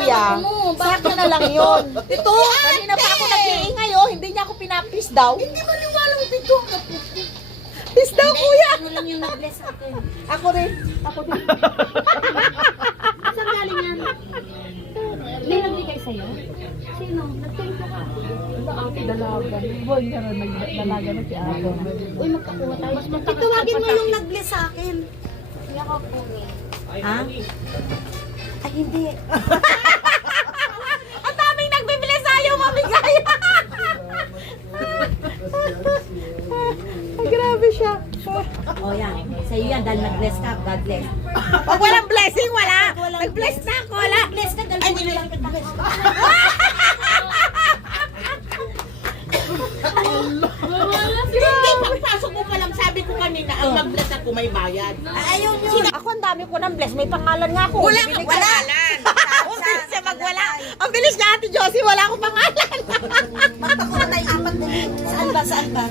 kuya. Sa akin na lang yun. Ito, kanina pa ako nag-iingay oh. Hindi niya ako pinapis daw. Hindi maniwalang pito. Pis daw kuya. Ano lang yung nag-bless sa akin. Ako rin. Ako din. Saan galing yan? May nagbigay sa'yo? Sino? Nag-thank you ka. Ate dalaga. Buwan niya na nagdalaga na si Ate. Uy, magkakuha tayo. Tawagin mo yung nag-bless sa akin. Hindi ako pumi. Ha? Ay, hindi. Ang daming nagbibili sa'yo, mamigay. Ay, grabe siya. O yan. Sa'yo yan, dahil nag-bless ka. God bless. Pag walang blessing, wala. Nag-bless na ako, wala. Bless ka, dahil hindi lang nag-bless ka. Hindi, pagpasok ko pa lang, sabi ko kanina, ang mag-bless ako may bayad. Ayaw nyo. Ako ang dami ko ng bless. May pangalan nga ako. Wala ka pangalan. Ang bilis niya magwala. Ang bilis niya, Ate Josie, wala akong pangalan. Magpakuha tayo 4 din. Saan ba? Saan ba?